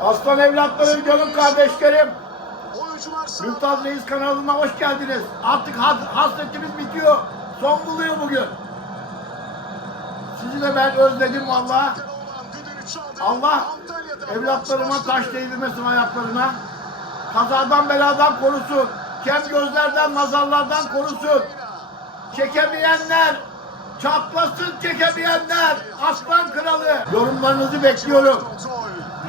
Aslan evlatlarım, canım kardeşlerim. Mümtaz Reis kanalına hoş geldiniz. Artık has- hasretimiz bitiyor. Son buluyor bugün. Sizi de ben özledim valla. Allah evlatlarıma taş değdirmesin ayaklarına. Kazadan beladan korusun. Kem gözlerden, nazarlardan korusun. Çekemeyenler, çatlasın çekemeyenler. Aslan kralı. Yorumlarınızı bekliyorum.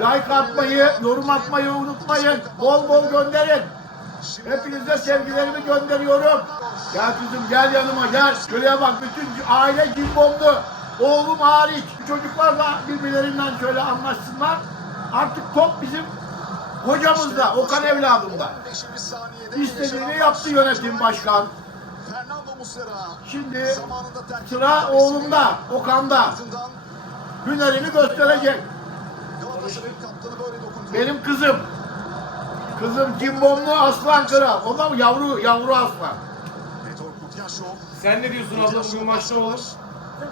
Like atmayı, yorum atmayı unutmayın. Bol bol gönderin. Hepinize sevgilerimi gönderiyorum. Gel kızım gel yanıma gel. Şuraya bak bütün aile cimbomlu. Oğlum hariç. Çocuklar da birbirlerinden şöyle anlaşsınlar. Artık top bizim hocamızda, Okan evladımda. 15. saniyede İstediğini yaptı yönetim başkan. Şimdi sıra oğlumda, Okan'da. Hünerini gösterecek. Galatasaray'ın kaptanı böyle dokundu. Benim kızım. Kızım cimbomlu aslan kral. O da yavru, yavru aslan. Sen ne diyorsun abla bugün maçta olur?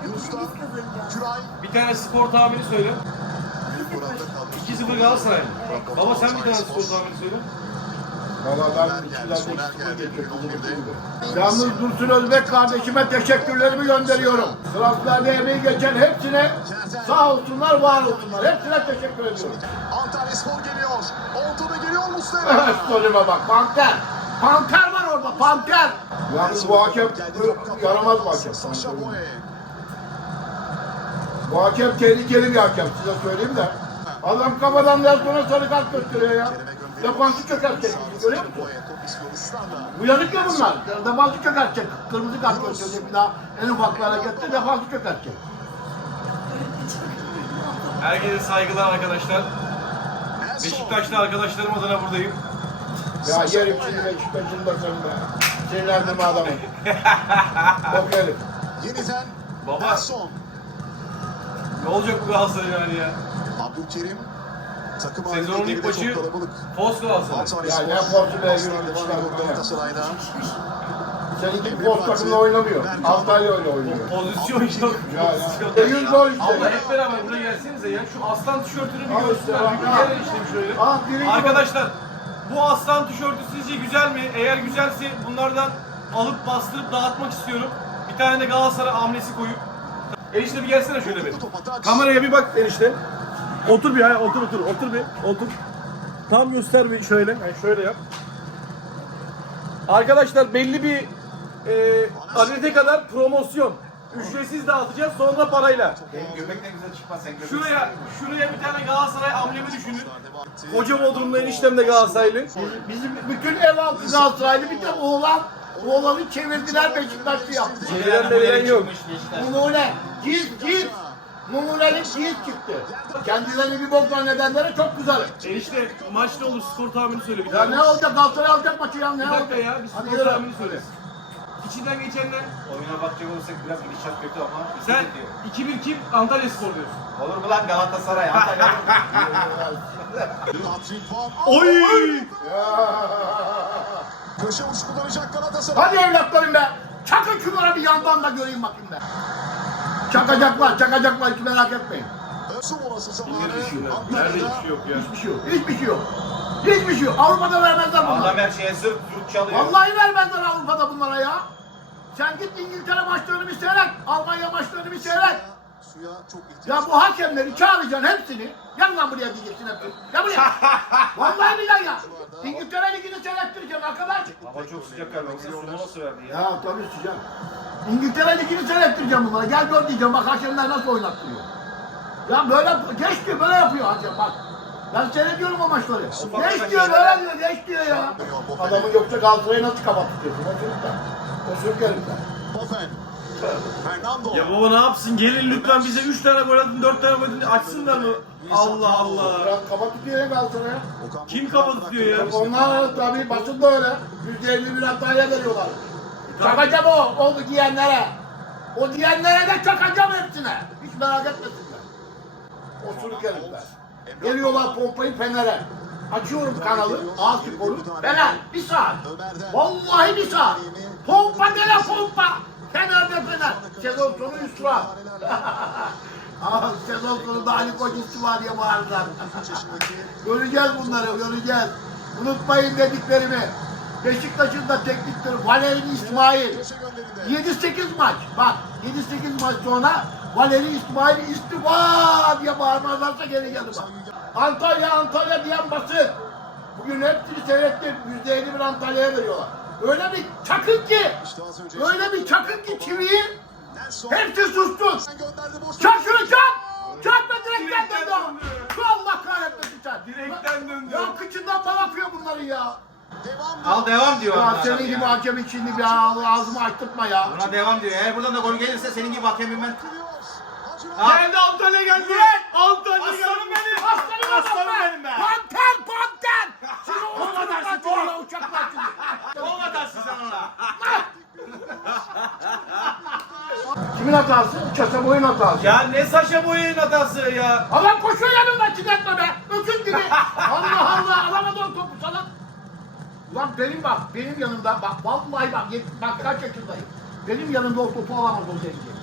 Yunus'tan Güray. Bir tane skor tahmini söyle. Büyük oranda kaldı. 2-0 Galatasaray. Baba sen bir tane skor tahmini söyle. Geçiyorum. Yalnız Dursun Özbek kardeşime teşekkürlerimi gönderiyorum. Transferde emeği geçen hepsine sağ olsunlar, var olsunlar. Hepsine teşekkür ediyorum. Antalya Spor geliyor. Ortada geliyor Muslera. Soruma bak, panter. Panter var orada, panter. Yalnız bu hakem yaramaz bu hakem. Bu hakem tehlikeli bir hakem size söyleyeyim de. Adam kafadan biraz sonra sarı kart gösteriyor ya. Defansı çökertecek. Görüyor musun? Uyanık ya bunlar. Defansı çökertecek. Kırmızı kart gösterecek bir daha. En ufak bir harekette defansı çökertecek. Herkese saygılar arkadaşlar. Beşiktaşlı arkadaşlarım adına buradayım. Ya yerim şimdi Beşiktaş'ın sen be. Sinirlendirme adamı. Bok herif. Yeniden Baba. Nelson. Ne olacak bu Galatasaray yani ya? Abdülkerim. Takım Sezonun halinde ilk maçı. Fos Galatasaray. Antalya Ya ne Portugal'e Paslar yürüdü, devam çıkar ediyor bu ya. Galatasaray'da. Seninki post takımla oynamıyor. Antalya öyle oynuyor. Pozisyon yok. Ya ya. Pozisyon. Eyüp gol Abla hep beraber buraya gelsenize ya. Şu aslan tişörtünü bir bak, Bir kere işte şöyle. Arkadaşlar bu aslan tişörtü sizce güzel mi? Eğer güzelse bunlardan alıp bastırıp dağıtmak istiyorum. Bir tane de Galatasaray amlesi koyup. Enişte bir gelsene şöyle bir. Kameraya bir bak enişte. Otur bir ya, otur otur, otur bir, otur. Tam göster bir şöyle, yani şöyle yap. Arkadaşlar belli bir e, adete kadar promosyon. Ücretsiz dağıtacağız sonra parayla. Benim göbek ne güzel çıkmaz sen göbek. Şuraya, şuraya bir tane Galatasaray amblemi düşünün. Koca Bodrum'da eniştem de Galatasaraylı. Bizim bütün ev altı Galatasaraylı bir de oğlan, oğlanı çevirdiler Beşiktaşlı yaptı. Şeyden berilen yok. Numune, ciz Numunelik ciz çıktı. Kendilerini bir bok zannedenlere çok güzel. Enişte maç ne olur skor tahmini söyle bir Ya tane. ne olacak Galatasaray alacak maçı ya ne Bir olacak? dakika ya bir Hadi skor yürü. tahmini söyle. İçinden geçenler. Oyuna bakacak olursak biraz gidişat kötü ama. Sen iki bitiyor. 2-1 kim? Antalya Spor diyorsun. Olur mu lan Galatasaray? Antalya. Oy! Köşe vuruş kullanacak Galatasaray. Hadi evlatlarım be. Çakın şunlara bir yandan da göreyim bakayım be. Çakacaklar, çakacaklar hiç merak etmeyin. Zamanı. Nerede hiçbir şey yok ya. Hiçbir şey yok, hiçbir şey yok. Hiçbir şey yok. Avrupa'da vermezler Adam bunlara. her şeye zırt zırt çalıyor. Vallahi vermezler Avrupa'da bunlara ya. Sen git İngiltere maçlarını bir seyret. Almanya maçlarını bir seyret. Suya çok ihtiyaç. Ya bu hakemleri çağıracaksın hepsini. Gel lan buraya diyeceksin hepsini. Gel buraya. Vallahi billahi ya. İngiltere Ligi'ni seyrettireceksin arkadaş. Hava çok sıcak galiba. Yoksa sumo nasıl verdi ya? Ya tabii sıcak. İngiltere Ligi'ni seyrettireceğim bunlara. Gel gör diyeceğim bak hakemler nasıl oynattırıyor. Ya böyle geç diyor böyle yapıyor hakem bak. Ben seyrediyorum o maçları. Geç diyor böyle diyor geç diyor ya. Adamın yoksa Galatasaray'ı nasıl kapat tutuyorsun? O çocuklar. O çocuk herifler. Bofen. Fernando. Ya baba ne yapsın? Gelin lütfen bize 3 tane gol atın, 4 tane gol atın, açsınlar mı? Allah Allah. Biraz kapat tutuyor ya Galatasaray'a. Okan Kim kafa tutuyor ya? Onlar tabii basın da öyle. Yüzde elli bir hataya veriyorlar. Çakacağım o, oldu diyenlere. O diyenlere de çakacağım hepsine. Hiç merak etmesinler. Osuruk herifler. Geliyorlar pompayı Fener'e. Açıyorum kanalı, A sporu. Fener, bir saat. Vallahi bir saat. Pompa gele pompa. Sezon sonu üstüra. Ah sezon sonunda Ali Koç var ya bağırdılar. 3 yaşındaki göreceğiz bunları göreceğiz. Unutmayın dediklerimi. Beşiktaş'ın da teknik direktörü Valeri İsmail. köşe gönderinde. 7-8 maç. Bak 7-8 maç sonra Valeri İsmail istifa diye bağırmazlarsa geri gelir bak. Antalya Antalya diyen basın. Bugün hepsini seyrettim. %50 bir Antalya'ya veriyorlar. Öyle bir çakın ki. Öyle bir çakın ki çiviyi. Hepsi boş. Çak şunu çak. Çak ve direkten döndü. Şu Allah kahretmesin sen. Direkten döndü. Ya kıçından bal akıyor bunların ya. Devam. Al devam diyor. Ya senin gibi ya. hakemin şimdi bir ağzı- ağzımı açtırtma ya. Buna devam diyor. Eğer buradan da gol gelirse senin gibi hakemim ben. Geldi Antalya geldi. Antalya geldi. Aslanım benim. Aslanım, Aslanım adam benim be. Panter panter. Şimdi o uçaklar çıkıyor uçaklar çıkıyor. Gol atarsın sen ona. Kimin hatası? Çasa boyun hatası. Ya ne Saşa Boya'nın hatası ya. Adam koşuyor yanından çiğnetme be. Öküz gibi. Allah Allah alamadı o topu sana. Ulan benim bak benim yanımda bak vallahi bak yet- bak kaç yaşındayım. Benim yanımda o topu alamaz o zenci.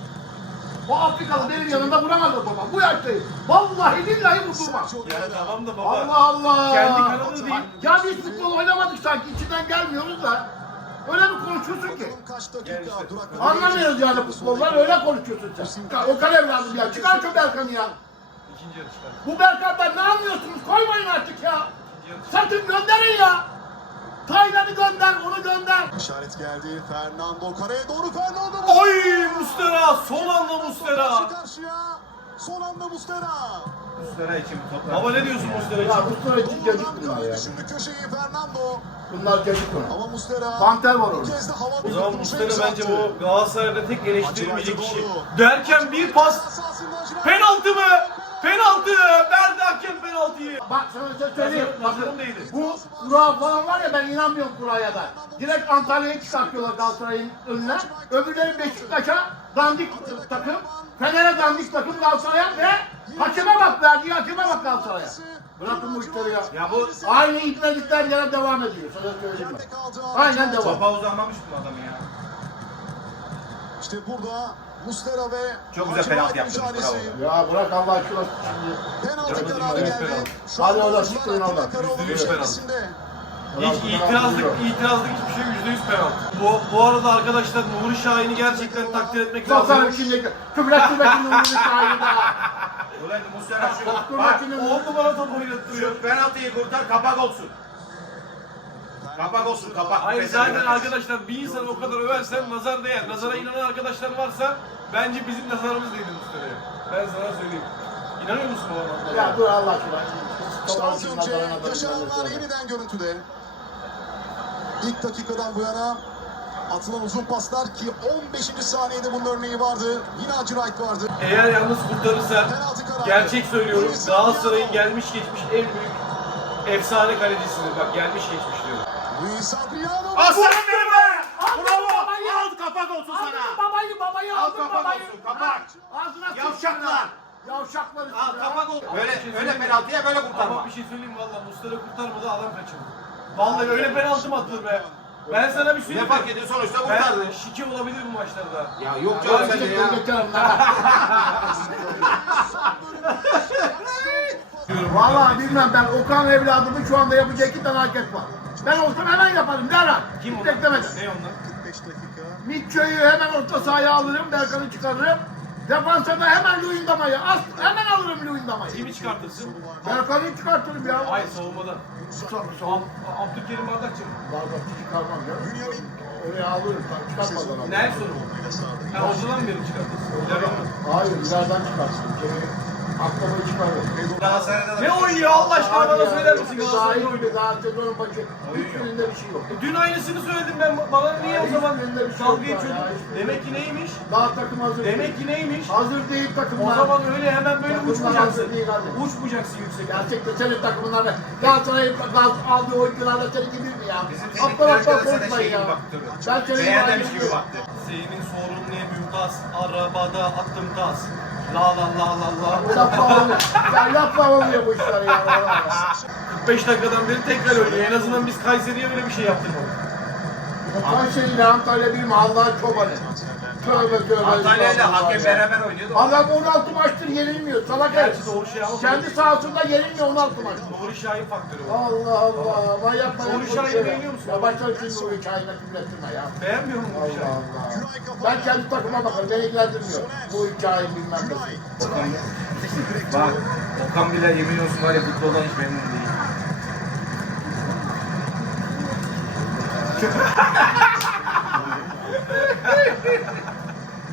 O Afrikalı benim yanımda vuramaz o topa. Bu yaştayım. Vallahi billahi vurdurmaz. Ya tamam da baba. Allah Allah. Kendi kanalı değil. Ya biz futbol oynamadık sanki içinden gelmiyoruz da. Öyle mi konuşuyorsun ki? Anlamıyoruz yani futboldan öyle konuşuyorsun sen. O kadar evladım ya. Çıkar şu Berkan'ı ya. Bu Berkan'dan ne anlıyorsunuz? Koymayın artık ya. Satın gönderin ya. Taylan'ı gönder, onu gönder. İşaret geldi. Fernando kareye doğru Fernando. Oy Mustera. Son anda Mustera. Karşı karşıya. Son anda Mustera. Üstlere için bu toplar. Baba ne diyorsun Mustera Ya için? bu sonra için Oradan bunlar ya. Düşündü köşeyi Fernando. Bunlar cacık bunlar. Ama Mustera. Panter var orada. O zaman yükseltti. bence bu Galatasaray'da tek eleştirilmeyecek kişi. Derken bir pas. Penaltı mı? Penaltı. Verdi hakem penaltıyı. Bak sana şey söyleyeyim. Bakın bu kura falan var ya ben inanmıyorum kuraya da. Direkt Antalya'yı çıkartıyorlar Galatasaray'ın önüne. Öbürleri Beşiktaş'a dandik takım. Fener'e dandik takım Galatasaray'a ve hakeme bak verdiği hakeme bak Galatasaray'a. Bırakın bu işleri ya. Ya bu Aynı ipledikler yere devam ediyor. Sana söyleyeyim ben. Aynen devam. topa uzanmamış bu adam ya. İşte burada Mustera ve Çok güzel penaltı yaptınız, mücadelesi. Ya bırak Allah aşkına şimdi. Penaltı kararı geldi. Şu Hadi anda oradan, oyuncular çıkmayın Atilla oradan. Karaoğlu Yüzde yüz penaltı. içerisinde. Hiç itirazlık, itirazlık hiçbir şey yüzde yüz penaltı. Bu, bu arada arkadaşlar Nuri Şahin'i gerçekten takdir etmek Zaten lazım. şimdi küfret küfretin umurunu sahip ha. Ulan Muslera şu bak makine On numara top oynattırıyor. şu penaltıyı kurtar kapak olsun. Kapak olsun kapak. Hayır Mesela. zaten arkadaşlar bir insanı o kadar översen nazar değer. Nazara inanan arkadaşlar varsa bence bizim nazarımız değdi Mustafa'ya. Ben sana söyleyeyim. İnanıyor musun adamlara? Ya dur Allah aşkına. İşte az önce yaşananlar yeniden görüntüde. İlk dakikadan bu yana atılan uzun paslar ki 15. saniyede bunun örneği vardı. Yine Acı Wright vardı. Eğer yalnız kurtarırsa gerçek söylüyorum Galatasaray'ın gelmiş geçmiş en büyük efsane kalecisidir. Bak gelmiş geçmiş diyorum. Luis Adriano. Aslanım benim be! Bravo! Al kapak olsun sana. babayı babayı Al aldın kapak babayı. olsun kapak. Ağzına Yavşaklar. Yavşaklar Al kapak olsun. Öyle mi? penaltıya böyle Ama kurtarma. bir şey söyleyeyim valla Mustara kurtarmadı adam kaçırdı. Vallahi öyle penaltı mı atılır be? Ben sana bir şey Ne fark ediyor sonuçta kurtardı. Ben şike olabilir bu maçlarda. Ya yok canım sen de ya. Valla bilmem ben Okan evladımın şu anda yapacağı iki tane hareket var. Ben olsam hemen yaparım derhal. Kim Hiç onlar? beklemeden. Ne onlar? 45 dakika. Mitcho'yu hemen orta sahaya alırım, Berkan'ı çıkarırım. Defansa da hemen Luyendama'yı, as hemen alırım Luyendama'yı. Kimi çıkartırsın? Berkan'ı çıkartırım ya. Hayır savunmada. Son. Abdülkerim Bardakçı mı? Bardak çıkarmam ya. Bünyamin Oraya alırım, çıkartmadan alırım. Nelson mu? Ha hocadan beri çıkartırsın. Hayır, ileriden çıkarsın. Şey, atlamayı çıkarırım. Galatasaray'da da Ne oynuyor Allah aşkına bana söyler misin Daha Galatasaray'ın iyi oyunu? bir daha sezonun başı. Hiçbirinde bir şey yok. Dün aynısını söyledim ben. Bana niye o zaman şey dalga yok geçiyordun? Demek ki neymiş? Daha takım hazır Demek ki neymiş? Hazır değil O takımlar. zaman öyle hemen böyle uçmayacaksın. hazır değil abi. Uçmayacaksın yüksekten. Gerçekten senin takımınlarda Galatasaray'ın Gal- aldığı oyuncularla seninki bir mi ya? Aptal aptal konuşmayın şey ya. gibi. Ben halini- gibi baktı. Senin sorun ne mümtaz? Arabada attım tas. La la la la la. Yapma olmuyor. Ya yapma olmuyor bu işler ya. vallahi. 45 dakikadan beri tekrar oynuyor. En azından biz Kayseri'ye öyle bir şey yaptırmadık. Bu Kayseri ile Antalya bir? Allah'ın çobanı. Tövbe tövbe. Antalya ile hakem beraber oynuyordu. Adam 16 maçtır yenilmiyor. Salak herif. Gerçi doğru şey ama Kendi sahasında yenilmiyor 16 maç. Nuri Şahin faktörü var. Allah Allah. Manyak manyak. Nuri Şahin'i konuşuyor ya. beğeniyor musun? Ya başlar için Nuri Şahin'e küfrettirme ya. Beğenmiyor musun Nuri Allah Şahin? Allah. Ben kendi takıma bakarım. Beni ilgilendirmiyor. Bu hikaye bilmem ne. Bak Okan bile yemin olsun var ya futboldan hiç memnun değil.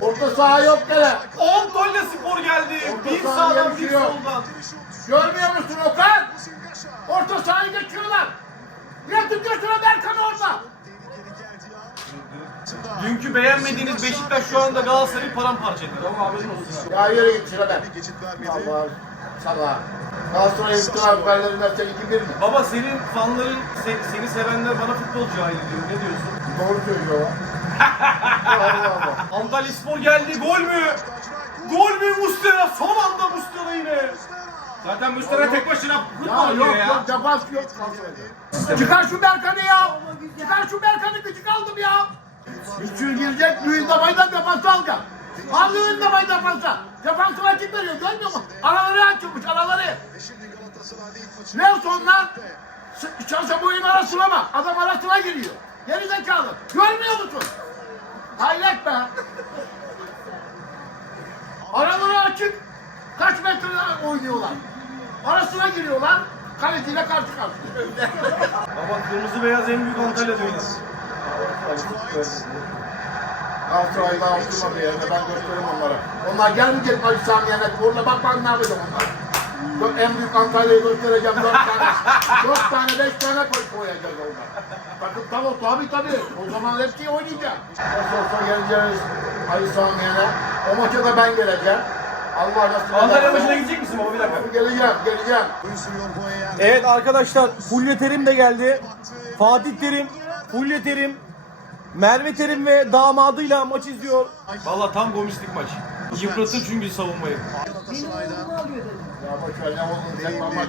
Orta saha yok gene. Antalya Spor geldi. Orta Bir sağdan bir şey yok. soldan. Görmüyor musun Okan? Orta sahayı geçiyorlar. Bırakın götüre Berkan orada. Dünkü beğenmediğiniz Beşiktaş şu anda Galatasaray'ı paramparça ediyor. Ama haberin olsun. Ya yere git vermedi. Allah sana. Galatasaray'ın transferlerinden sen iki bir mi? Baba senin fanların, se- seni sevenler bana futbolcu cahili diyor. Ne diyorsun? Doğru söylüyor. Allah Allah. Antalya Spor geldi. Gol mü? Gol mü Mustera? Son anda Mustera yine. Zaten Müslüman tek başına Ya futbol oynuyor yok ya. yok defans yok. Çıkar şu Berkan'ı ya. Çıkar şu Berkan'ı gıcık aldım ya. Üçüncü girecek Luis Damay'dan defans alacak. Al Luis Damay defansa. Defansı rakip veriyor görmüyor musun? Araları açılmış araları. Ne sonra? Şansa boyun arasına bak. Adam arasına giriyor. Geri zekalı. Görmüyor musun? Hayret be. Araları açık. Kaç metre oynuyorlar. Arasına giriyorlar. Kaleciyle karşı karşıya. Baba kırmızı beyaz en büyük Antalya diyorlar. Galatasaray'da altırmadı yerine ben gösteririm onlara. Onlar gelmeyecek Ali Sami Yener. Orada bak bak ne yapacağım onlar. Dört- En büyük Antalya'yı göstereceğim dört tane. dört tane beş tane koy koyacağız orada. Takım tamam tabii tabii. O zaman hepsi oynayacak. Nasıl olsa geleceğiz Ali Sami Yener. O maça da ben geleceğim. Allah nasip Antalya maçına gidecek misin baba bir dakika? Geleceğim geleceğim. Evet arkadaşlar Fulya Terim de geldi. Fatih Terim, Fulya Terim, Merve Terim ve damadıyla maç izliyor. Valla tam gomislik maç. Yıpratır çünkü savunmayı. Benim oğlumu alıyor dedim. Ya boş ver ne olur sen bak.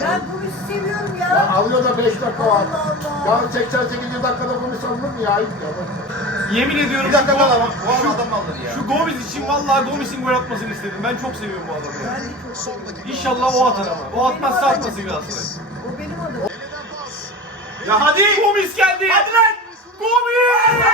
Ben bunu seviyorum Ya ya. alıyor da 5 dakika var. Allah Allah. Ya 88 dakikada bunu sanılır mı ya? Ayıp ya. boş ver. Yemin ediyorum Bir dakika şu. Bu adam alır ya. şu Gomis için vallahi Gomis'in gol atmasını istedim. Ben çok seviyorum bu adamı ya. Ben de çok seviyorum. İnşallah o atar ama. O atmazsa atmasın Galatasaray. O benim adım. Ya hadi! Gomis geldi! Hadi lan! Gomis!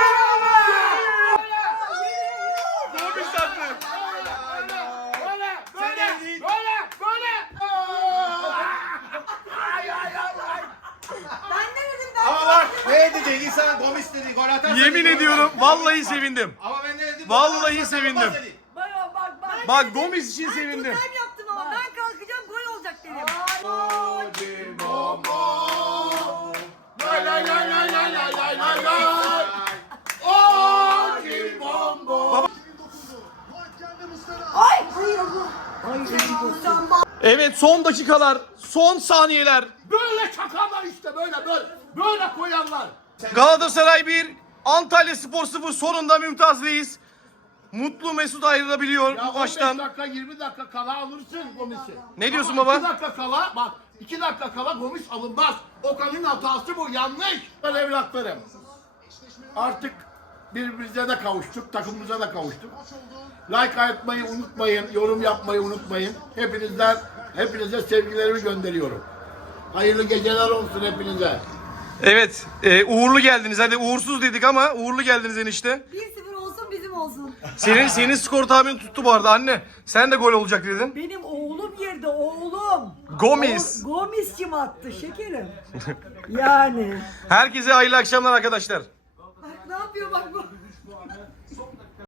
bak ne dedi insan gol istedi gol atarsa. Yemin ediyorum vallahi sevindim. Ama ben ne dedim? Vallahi Bak, sevindim. bak, dedi. Bak bak bak. Gomis için sevindim. Ben yaptım ama ben kalkacağım gol olacak dedim. Ay! Ay! Evet son dakikalar son saniyeler. Böyle çakarlar işte böyle böyle. Böyle koyarlar. Galatasaray 1, Antalya Spor 0 sonunda Mümtaz Reis. Mutlu Mesut ayrılabiliyor Ya bu 15 maçtan. dakika 20 dakika kala alırsın Gomis'i. Ne diyorsun Ama baba? 2 dakika kala bak 2 dakika kala Gomis alınmaz. Okan'ın hatası bu yanlış. Ben evlatlarım. Artık birbirimize de kavuştuk, takımımıza da kavuştuk. Like atmayı unutmayın, yorum yapmayı unutmayın. Hepinizden, hepinize sevgilerimi gönderiyorum. Hayırlı geceler olsun hepinize. Evet, e, uğurlu geldiniz. Hadi uğursuz dedik ama uğurlu geldiniz enişte. 1-0 olsun bizim olsun. Senin senin skor tahminin tuttu bu arada anne. Sen de gol olacak dedin. Benim oğlum yerde oğlum. Gomis. Go- Gomis'cim attı şekerim. yani. Herkese hayırlı akşamlar arkadaşlar. Bak ne yapıyor bak bu.